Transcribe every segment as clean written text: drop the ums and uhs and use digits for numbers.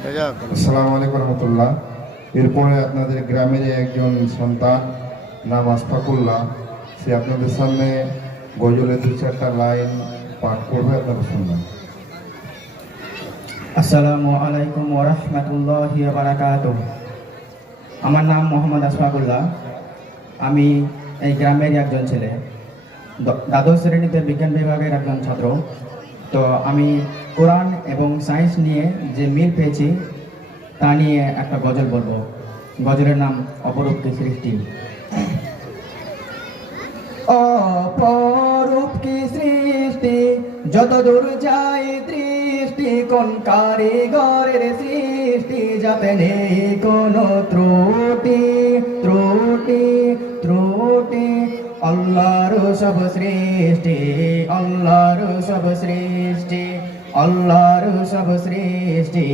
আসসালামু আলাইকুম রহমতুল্লাহ। এরপরে আপনাদের গ্রামের একজন সন্তান নাম আশফাকুল্লাহ, সে আপনাদের সামনে গজলের দু চারটা লাইন পাঠ করবে, আপনারা শুনবেন। আসসালামু আলাইকুম ওয়া রাহমাতুল্লাহি ওয়া বারাকাতুহু। আমার নাম মোহাম্মদ আশফাকুল্লাহ। আমি এই গ্রামের একজন ছেলে, দ্বাদশ শ্রেণীতে বিজ্ঞান বিভাগের একজন ছাত্র। তো আমি কোরআন এবং সায়েন্স নিয়ে যে মিল পেয়েছি তা নিয়ে একটা গজল বলবো। গজলের নাম অপরূপ কি সৃষ্টি। অপরূপ কি সৃষ্টি, যত দূর যায় দৃষ্টি, কোন কারিগরের সৃষ্টি, যাতে নেই কোনো ত্রুটি ত্রুটি ত্রুটি। আল্লাহর সব সৃষ্টি, আল্লাহর সব সৃষ্টি, আল্লাহর সব সৃষ্টি,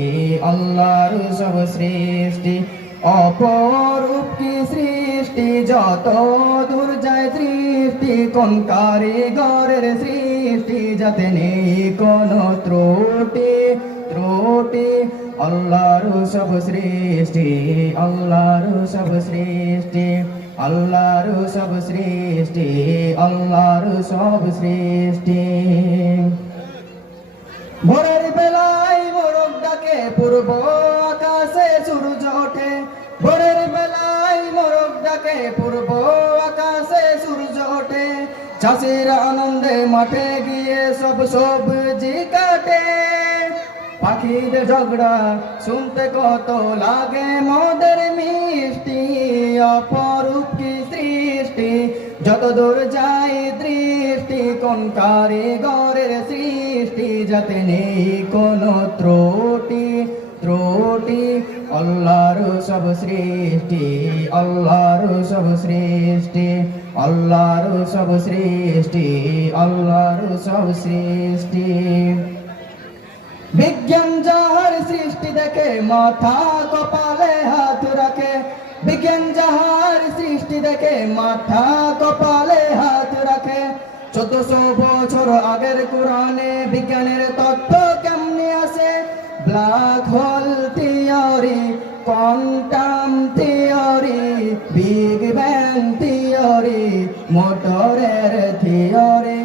আল্লাহর সব সৃষ্টি। অপরূপ কি সৃষ্টি, যত দূর যায় দৃষ্টি, কোন কারিগরের সৃষ্টি, যাতে নেই কোনো ত্রুটি ত্রুটি। আল্লাহর সব সৃষ্টি, আল্লাহর সব সৃষ্টি, আল্লাহর সব সৃষ্টি, আল্লাহর সব সৃষ্টি। ভোরের বেলায় মোরগ ডাকে, পূর্ব আকাশে সূর্য ওঠে। ভোরের বেলায় মোরগ ডাকে, পূর্ব আকাশে সূর্য ওঠে। চাষিরা আনন্দে মাঠে গিয়ে সব সবজি কাটে। পাখিদের ঝগড়া শুনতে কত লাগে মদের মিষ্টি। অপরূপ কি সৃষ্টি, যত দূর যায় দৃষ্টি, কোন কারিগরের সৃষ্টি, যাতে নেই কোনো ত্রুটি ত্রুটি। আল্লাহর সব সৃষ্টি, আল্লাহর সব সৃষ্টি, আল্লাহর সব সৃষ্টি, আল্লাহর সব সৃষ্টি। বিজ্ঞান যাহার সৃষ্টি দেখে মাথা কপালে হাত রাখে। বিজ্ঞান যাহার সৃষ্টি দেখে মাথা কপালে হাত রাখে। 1400 বছর আগের কোরআনে বিজ্ঞানের তথ্য কেমনে আসে। Black hole theory, quantum theory, big bang theory, মোটরের থিওরি।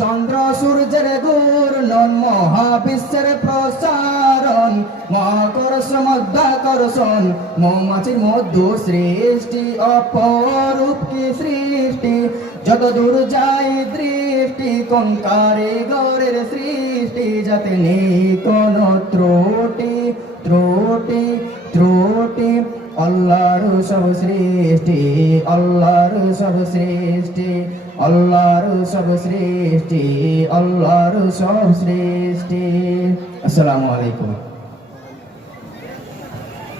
চন্দ্র সূর্যের ঘূর্ণন, মহাবিশ্বের প্রসারণ, মহাকর্ষ মধ্যাকর্ষণ, মৌমাছির মধু সৃষ্টি। অপরূপ কি সৃষ্টি, যত দূর যায় দৃষ্টি, কোন কারিগরের সৃষ্টি, যাতে নেই কোনো ত্রুটি ত্রুটি ত্রুটি। আল্লাহর সব সৃষ্টি, আল্লাহর সব সৃষ্টি, আল্লাহর সব সৃষ্টি, আল্লাহর সব সৃষ্টি। আসসালামু আলাইকুম।